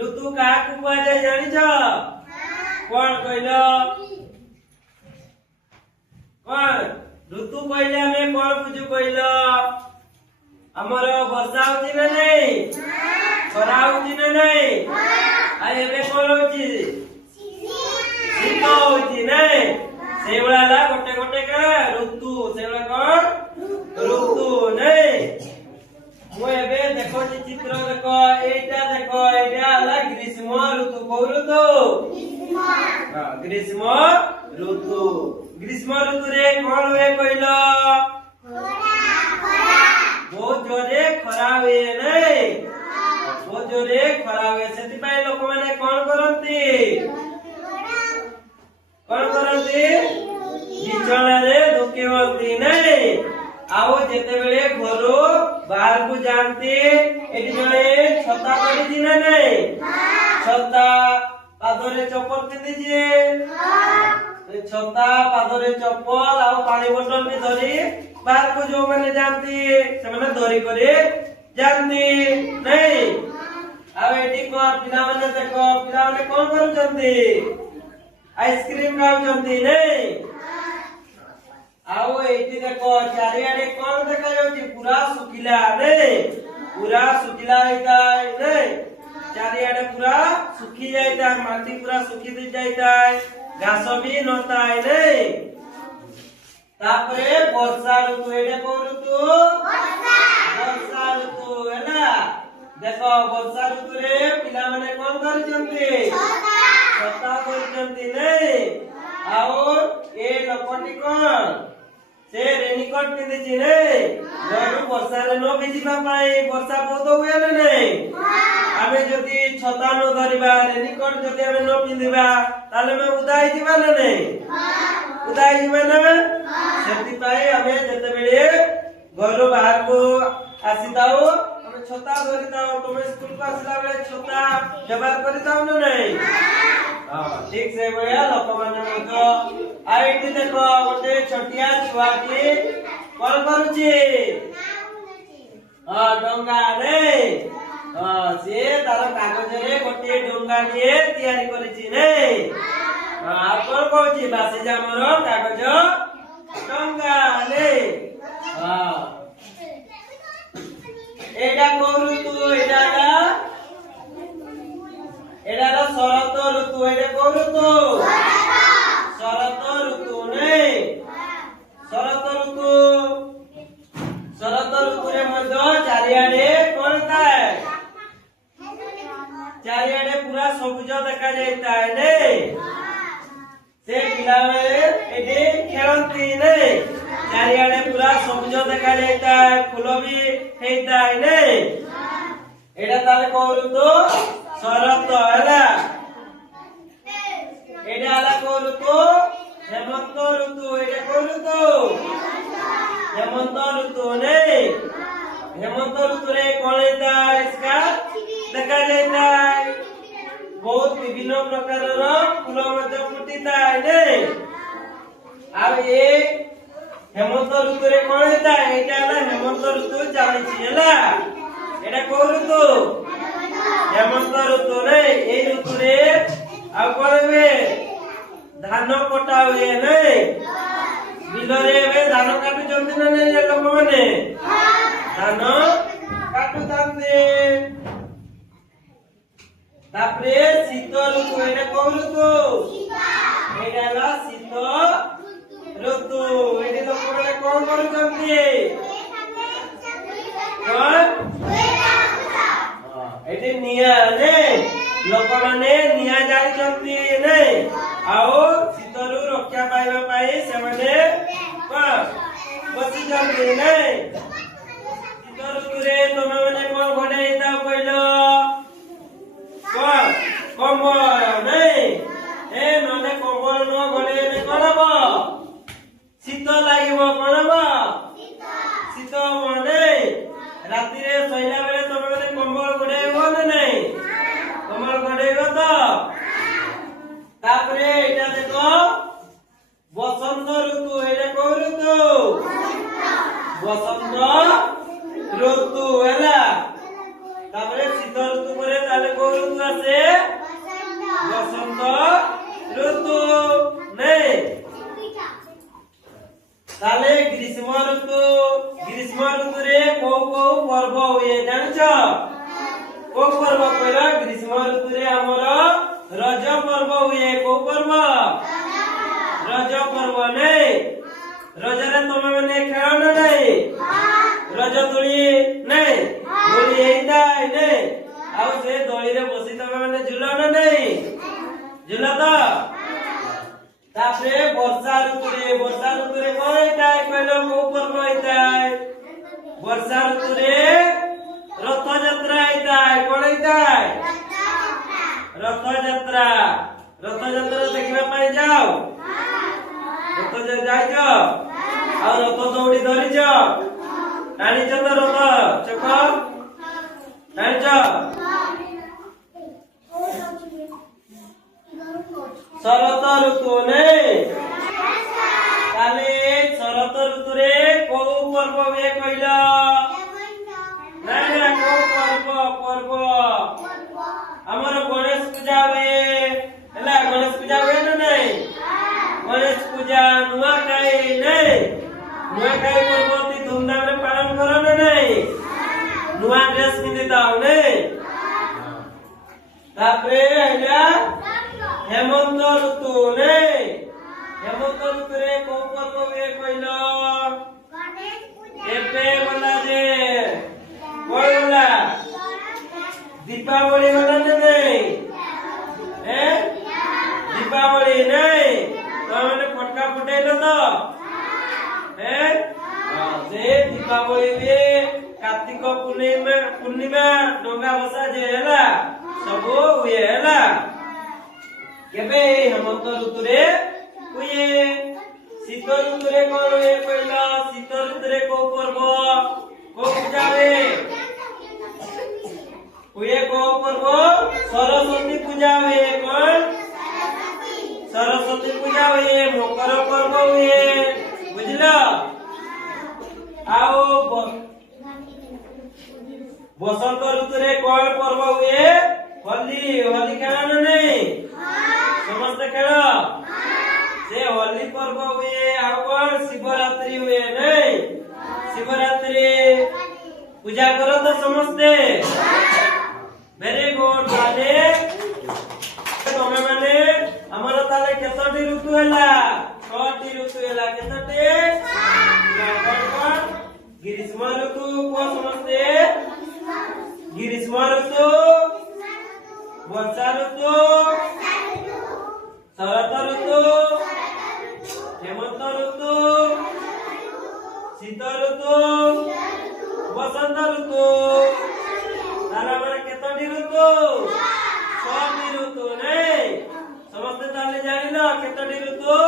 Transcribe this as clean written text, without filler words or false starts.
ऋतु क्या कुआए जानिछ कौन कहल कौन ऋतु कहले हमें कौन बुझु कहल हमर वर्षा होची ना नहीं खरा होची ना नहीं आ एबे कौन होची शीत होची नहीं सेवला ला गोटे गोटे का ऋतु सेवला कौन ऋतु नहीं मु एबे देखो चित्र देखो एटा आला ग्रीष्म ऋतु को ऋतु ग्रीष्म ऋतु रे कौन हुए कहल बहुत जोरे खरा हुए नहीं बहुत जोरे खरा हुए से लोक मैंने कौन करती बिछणारे दुखी होती नहीं आओ जेते बेले घरो बाहर को जानती एटी जणे छता पड़ी ना नहीं छता पादरे चप्पल पिंदी जे छता पादरे चप्पल आ पानी बोतल भी धरी बाहर को जो मैंने जानती से मैंने धरी करे जानती नहीं आ एटी को पिला माने देखो पिला माने कौन करूचंती आइसक्रीम खाउचंती नहीं आओ एटी देखो चारियाडे कौन देखा जाउची पूरा सुखिला नहीं पूरा सुखिला होता है नहीं चारियाडे पूरा सुखी जाता है माटी पूरा सुखी दी जाता है घास भी नता है नहीं तापरे वर्षा ऋतु एडे को ऋतु वर्षा ऋतु है ना देखो वर्षा ऋतु रे पिला माने कौन करिसंती छता करिसंती नहीं आओ ए लोकटी कौन से रेनिकोट पिंदी रे घर वर्षा रे न भिजिबा पाई वर्षा बहुत हुए ना नहीं आमे जदी छता न धरिबा रेनिकोट जदी आमे न पिंदिबा ताले में उदाई जिबा ना नहीं उदाई जिबा ना सेति पाई आमे जते बेले घर बाहर को आसीताओ आमे छता धरिताओ तुमे स्कूल को आसिला बेले छता व्यवहार करिताओ ना नहीं हां ठीक से भैया लोक माने मको आईटी देखो गोटे छोटिया छुआटी कौन करूची डोंगा रे से तार कागज रे गोटे डोंगा टिए तैयारी करिची नहीं आ कौन कहूची बासी जामर कागज डोंगा रे एटा को ऋतु एटा शरत ऋतु एटा को ऋतु शरत ऋतु नहीं शरत ऋतु रे मध्य चारियाडे कौन थाए चारियाडे पूरा सबुज देखा जाता है नहीं से पिला एटे खेलती नहीं चारियाडे पूरा सबुज देखा जाता है फूल भी हेता है नहीं एटा ताले को ऋतु शरत हैला एटा आला को ऋतु हेमंत ऋतु एटा को ऋतु हेमंत ऋतु नहीं हेमंत ऋतु रे कौन होता है इसका देखा जाता है बहुत विभिन्न प्रकार फूल मध्य फुटीता है नहीं अब ये हेमंत ऋतु रे कौन होता है एटा ना हेमंत ऋतु जानिछि हैला एटा को ऋतु हेमंत ऋतु नहीं ए ऋतु रे आ कोन हुए धान कटा हुए नहीं बिल रे धान काटु जंती ना नहीं लोक माने धान काटु थांते तापरे शीत ऋतु एटा को ऋतु एटा ला शीत ऋतु एटी लोक माने कोन करूचंती कोन एटी निया ने लोक माने निया जाई चंती नहीं आओ शीतरु रक्षा पाइबा पाई से माने बसी चंती नहीं शीत ऋतु रे तुम माने कोन घोड़ेइता कहलो कोन कंबल नहीं ए नने कंबल न घोड़े ने कोन हबो शीत लागिबो कोन हबो शीत माने राती रे सोइला बेले तुम माने कंबल घोड़ेइबो ना नहीं कंबल घोड़ेइबो तो तापरे एटा देखो बसंत ऋतु एटा को ऋतु बसंत ऋतु हैला तापरे शीत ऋतु परे ताले को ऋतु ଆସେ ବସନ୍ତ ଋତୁ ନାଇଁ ତାହେଲେ ଗ୍ରୀଷ୍ମ ଋତୁରେ କୋଉ କୋଉ ପର୍ବ ହୁଏ ଜାଣିଛ କୋଉ ପର୍ବ କହିଲ ଗ୍ରୀଷ୍ମ ଋତୁରେ ଆମର ରଜ ପର୍ବ ହୁଏ କୋଉ ପର୍ବ ରଜ ପର୍ବ ନାଇଁ ରଜରେ ତମେ ମାନେ ଖେଳ ନା ନାଇଁ ରଜ ଦୋଳି ନାଇଁ ଦୋଳି ହେଇଥାଏ ନାଇଁ ଆଉ ସେ ଦୋଳିରେ ବସି ତମେ ମାନେ ଝୁଲ ନା ନାଇଁ ଝୁଲ ତ ତାପରେ ବର୍ଷା ଋତୁରେ କଣ ହେଇଥାଏ କହିଲ କୋଉ ପର୍ବ ହେଇଥାଏ ବର୍ଷା ଋତୁରେ ରଥଯାତ୍ରା ହେଇଥାଏ କଣ ହେଇଥାଏ ରଥଯାତ୍ରା ଦେଖିବା ପାଇଁ ଯାଅ ଯାଇଛ ଆଉ ରଥ ଦୌଡ଼ି ଧରିଛ ଟାଣିଛ ତ ରଥ ଚକ ଟାଣିଛ ଶରତ ଋତୁ ନାଇଁ ତାହେଲେ ଶରତ ଋତୁରେ କୋଉ ପର୍ବ ହୁଏ କହିଲ ନାଇଁ ନା କୋଉ ପର୍ବ ଆମର ଗଣେଶ ପୂଜା ହୁଏ ହେଲା ଗଣେଶ ପୂଜା ହୁଏ ନା ନାଇଁ ଗଣେଶ ପୂଜା ନୂଆଖାଇ ନାଇଁ ନୂଆଖାଇ ପର୍ବ ଅତି ଧୁମଧାମ ରେ ପାଳନ କର ନା ନାଇଁ ନୂଆ ଡ୍ରେସ ପିନ୍ଧିଥାଉ ନାଇଁ ତାପରେ ହେଲା ହେମନ୍ତ ଋତୁ ନାଇଁ ହେମନ୍ତ ଋତୁରେ କୋଉ ପର୍ବ ହୁଏ କହିଲ ଏବେ ଗଲା ଯେ କଣ ଗଲା ଦୀପାବଳି ଗଲା ନା ନାଇଁ ଦୀପାବଳି ନାଇଁ ତମେ ଫଟକା ଫୁଟେଇଲ ତ ସେ ଦୀପାବଳି ହୁଏ କାର୍ତ୍ତିକ ପୂର୍ଣ୍ଣିମା ଡଙ୍ଗା ଭସା ଯେ ହେଲା ସବୁ ହୁଏ ହେଲା କେବେ ହେମନ୍ତ ଋତୁରେ ହୁଏ ଶୀତ ଋତୁରେ କଣ ହୁଏ କହିଲ ଶୀତ ଋତୁରେ କୋଉ ପର୍ବ କୋଉ ପୂଜା ହୁଏ କୋଉ ପର୍ବ ସରସ୍ୱତୀ ପୂଜା ହୁଏ କଣ ସରସ୍ୱତୀ ପୂଜା ହୁଏ ମକର ପର୍ବ ହୁଏ ବୁଝିଲ ଆଉ ବସନ୍ତ ଋତୁରେ କଣ ପର୍ବ ହୁଏ ହୋଲି ଖେଳ ନା ନାଇଁ ସମସ୍ତେ ଖେଳ ସେ ହୋଲି ପର୍ବ ହୁଏ ଆଉ କଣ ଶିବରାତ୍ରି ହୁଏ ନାଇଁ ଶିବରାତ୍ରି ପୂଜା କର ତ ସମସ୍ତେ ଭେରି ଗୁଡ ତାହେଲେ ତମେ ମାନେ ଆମର ତାହେଲେ କେତୋଟି ଋତୁ ହେଲା 6ଟି ଋତୁ ହେଲା କେତୋଟି ଗ୍ରୀଷ୍ମ ଋତୁ କୁହ ସମସ୍ତେ ଗ୍ରୀଷ୍ମ ଋତୁ ବର୍ଷା ଋତୁ ଶରତ ଋତୁ ହେମନ୍ତ ଋତୁ ଶୀତ ଋତୁ ବସନ୍ତ ଋତୁ ତାହେଲେ ଆମର କେତୋଟି ଋତୁ 6ଟି ଋତୁ ନାଇଁ ସମସ୍ତେ ତାହେଲେ ଜାଣିଲ କେତୋଟି ଋତୁ